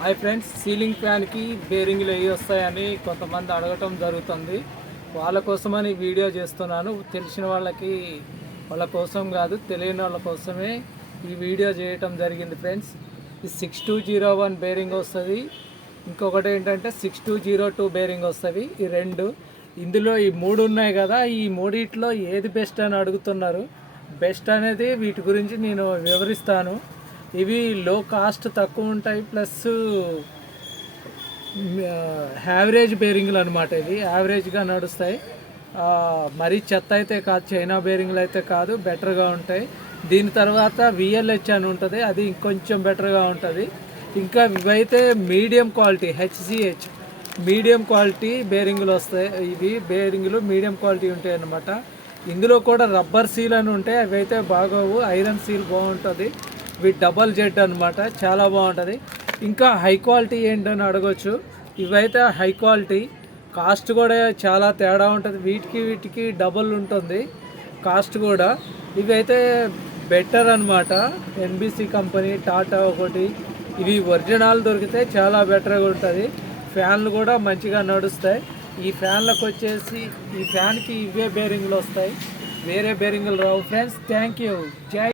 Hi friends ceiling ఫ్యాన్కి బేరింగ్లు ఏ వస్తాయని కొంతమంది అడగటం జరుగుతుంది. వాళ్ళ కోసమని వీడియో చేస్తున్నాను. తెలిసిన వాళ్ళకి వాళ్ళ కోసం కాదు తెలియని వాళ్ళ కోసమే ఈ వీడియో చేయటం జరిగింది ఫ్రెండ్స్. ఈ six two zero one bearing వస్తుంది. ఇంకొకటి ఏంటంటే six two zero two bearing వస్తుంది. ఈ రెండు ఇందులో ఈ మూడు ఉన్నాయి కదా ఈ మూడిట్లో ఏది బెస్ట్ అని అడుగుతున్నారు. బెస్ట్ అనేది వీటి గురించి నేను వివరిస్తాను. ఇవి లో కాస్ట్ తక్కువ ఉంటాయి ప్లస్ యావరేజ్ బేరింగ్లు అనమాట ఇవి. యావరేజ్గా నడుస్తాయి. మరీ చెత్త అయితే కాదు చైనా బేరింగ్లు అయితే కాదు బెటర్గా ఉంటాయి. దీని తర్వాత విఎల్హెచ్ అని ఉంటుంది అది ఇంకొంచెం బెటర్గా ఉంటుంది. ఇంకా ఇవైతే medium quality H C H medium quality బేరింగ్లు వస్తాయి. ఇవి బేరింగ్లు మీడియం క్వాలిటీ ఉంటాయి అన్నమాట. ఇందులో కూడా రబ్బర్ సీల్ అని ఉంటాయి అవి అయితే బాగోవు. ఐరన్ సీల్ బాగుంటుంది. ఇవి డబల్ జెడ్ అనమాట చాలా బాగుంటుంది. ఇంకా హై క్వాలిటీ ఏంటని అడగొచ్చు. ఇవైతే హై క్వాలిటీ. కాస్ట్ కూడా చాలా తేడా ఉంటుంది. వీటికి వీటికి డబుల్ ఉంటుంది. కాస్ట్ కూడా. ఇవైతే బెటర్ అనమాట ఎన్బిసి కంపెనీ టాటా ఒకటి. ఇవి ఒరిజినల్ దొరికితే చాలా బెటర్గా ఉంటుంది. ఫ్యాన్లు కూడా మంచిగా నడుస్తాయి. ఈ ఫ్యాన్లకు వచ్చేసి ఈ ఫ్యాన్కి ఇవే బేరింగ్లు వస్తాయి. వేరే బేరింగ్లు రావు. Friends thank you. జై